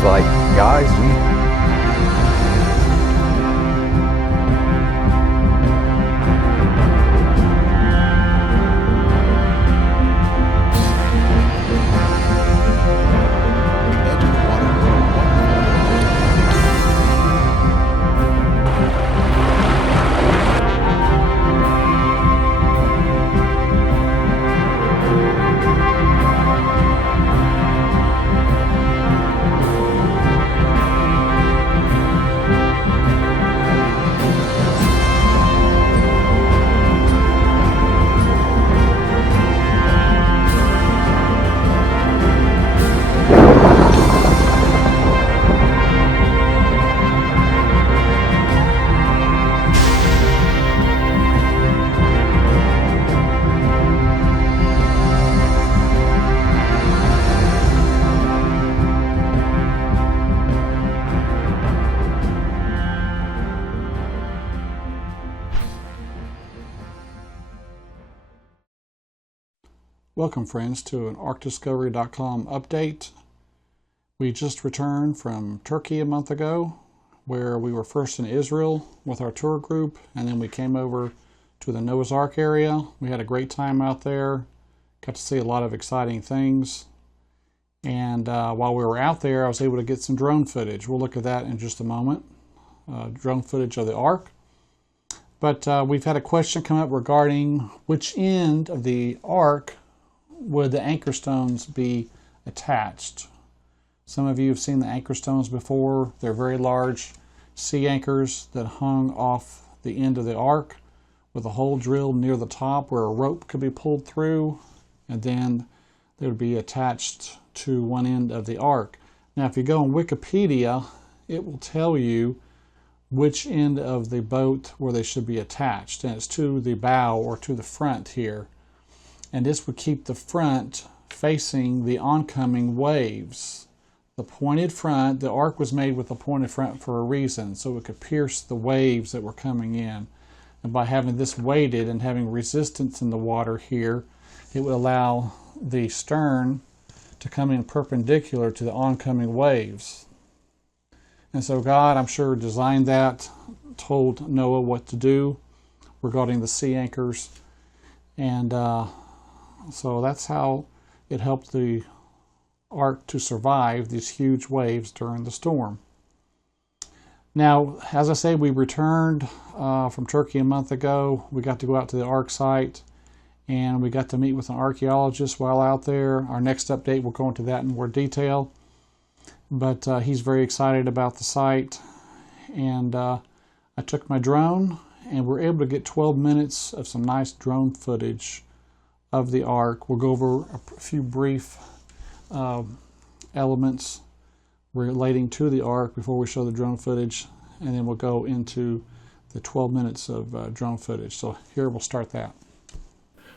It's like, guys, Welcome friends to an ArkDiscovery.com update. We just returned from Turkey a month ago, where we were first in Israel with our tour group, and then we came over to the Noah's Ark area. We had a great time out there, got to see a lot of exciting things, and while we were out there I was able to get some drone footage. We'll look at that in just a moment, drone footage of the Ark. But we've had a question come up regarding which end of the Ark would the anchor stones be attached. Some of you have seen the anchor stones before. They're very large sea anchors that hung off the end of the Ark with a hole drilled near the top where a rope could be pulled through, and then they would be attached to one end of the Ark. Now if you go on Wikipedia, it will tell you which end of the boat where they should be attached, and it's to the bow or to the front here. And this would keep the front facing the oncoming waves. The pointed front, the Ark was made with a pointed front for a reason, so it could pierce the waves that were coming in. And by having this weighted and having resistance in the water here, it would allow the stern to come in perpendicular to the oncoming waves. And so God, I'm sure, designed that, told Noah what to do regarding the sea anchors, and so that's how it helped the Ark to survive these huge waves during the storm. Now, as I say, we returned from Turkey a month ago. We got to go out to the Ark site, and we got to meet with an archaeologist while out there. Our next update, we'll go into that in more detail. But he's very excited about the site, and I took my drone, and we're able to get 12 minutes of some nice drone footage of the Ark. We'll go over a few brief elements relating to the Ark before we show the drone footage, and then we'll go into the 12 minutes of drone footage. So here we'll start that.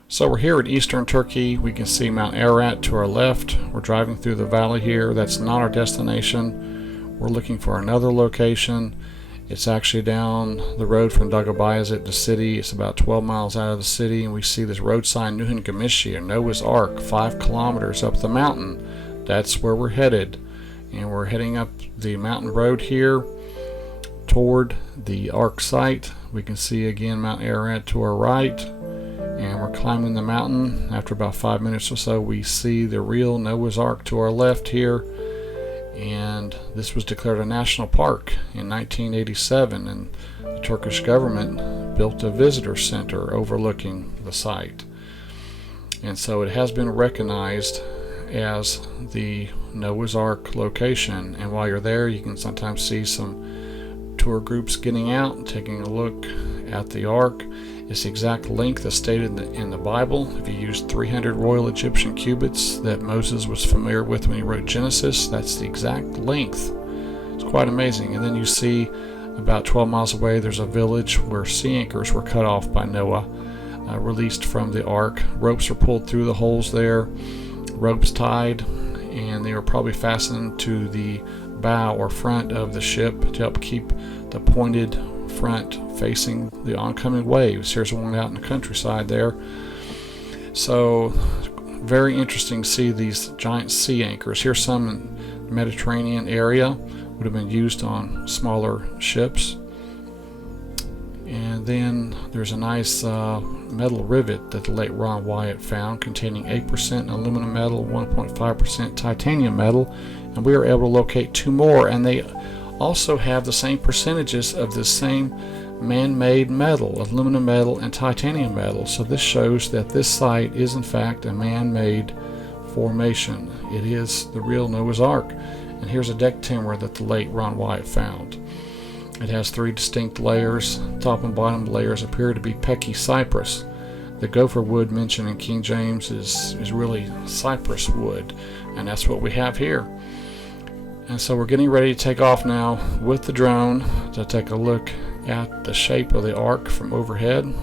So we're here in eastern Turkey. We can see Mount Ararat to our left. We're driving through the valley here. That's not our destination. We're looking for another location. It's actually down the road from Dagabayazit, the city. It's about 12 miles out of the city, and we see this road sign, Nuhin Gamishi, or Noah's Ark, 5 kilometers up the mountain. That's where we're headed. And we're heading up the mountain road here toward the Ark site. We can see again Mount Ararat to our right, and we're climbing the mountain. After about 5 minutes or so, we see the real Noah's Ark to our left here. And this was declared a national park in 1987, and the Turkish government built a visitor center overlooking the site. And so it has been recognized as the Noah's Ark location. And while you're there, you can sometimes see some tour groups getting out and taking a look at the Ark. It's the exact length as stated in the Bible. If you use 300 royal Egyptian cubits that Moses was familiar with when he wrote Genesis, that's the exact length. It's quite amazing. And then you see about 12 miles away there's a village where sea anchors were cut off by Noah, released from the Ark. Ropes were pulled through the holes there, ropes tied, and they were probably fastened to the bow or front of the ship to help keep the pointed front facing the oncoming waves. Here's one out in the countryside there. So very interesting to see these giant sea anchors. Here's some in Mediterranean area, would have been used on smaller ships. And then there's a nice metal rivet that the late Ron Wyatt found, containing 8% aluminum metal, 1.5% titanium metal, and we were able to locate 2 more, and they also have the same percentages of the same man-made metal, aluminum metal and titanium metal. So this shows that this site is in fact a man-made formation. It is the real Noah's Ark. And here's a deck timber that the late Ron Wyatt found. It has 3 distinct layers. Top and bottom layers appear to be pecky cypress. The gopher wood mentioned in King James is really cypress wood, and that's what we have here. And so we're getting ready to take off now with the drone to take a look at the shape of the ark from overhead.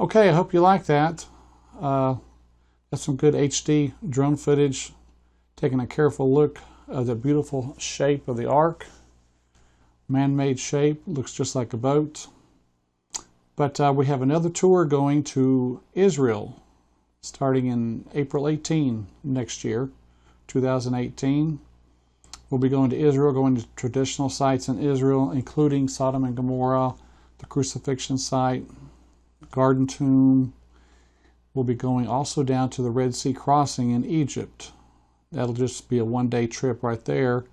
Okay, I hope you like that. That's some good HD drone footage, taking a careful look at the beautiful shape of the Ark. Man-made shape, looks just like a boat. But we have another tour going to Israel starting in April 18 next year, 2018. We'll be going to Israel, going to traditional sites in Israel, including Sodom and Gomorrah, the crucifixion site, Garden Tomb. We'll be going also down to the Red Sea crossing in Egypt. That'll just be a one-day trip right there.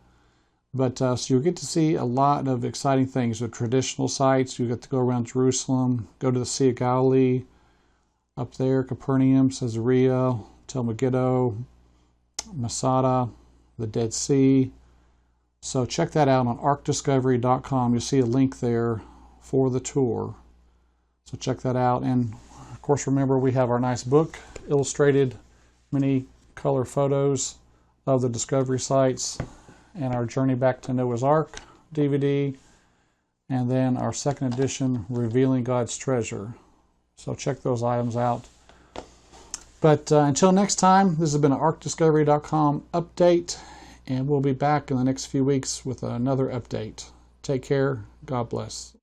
But so you'll get to see a lot of exciting things. The traditional sites, you get to go around Jerusalem, go to the Sea of Galilee, up there, Capernaum, Caesarea, Tel Megiddo, Masada, the Dead Sea. So check that out on ArkDiscovery.com. You'll see a link there for the tour. So check that out. And of course, remember, we have our nice book, illustrated many color photos of the discovery sites, and our Journey Back to Noah's Ark DVD, and then our second edition, Revealing God's Treasure. So check those items out. But until next time, this has been an ArkDiscovery.com update, and we'll be back in the next few weeks with another update. Take care. God bless.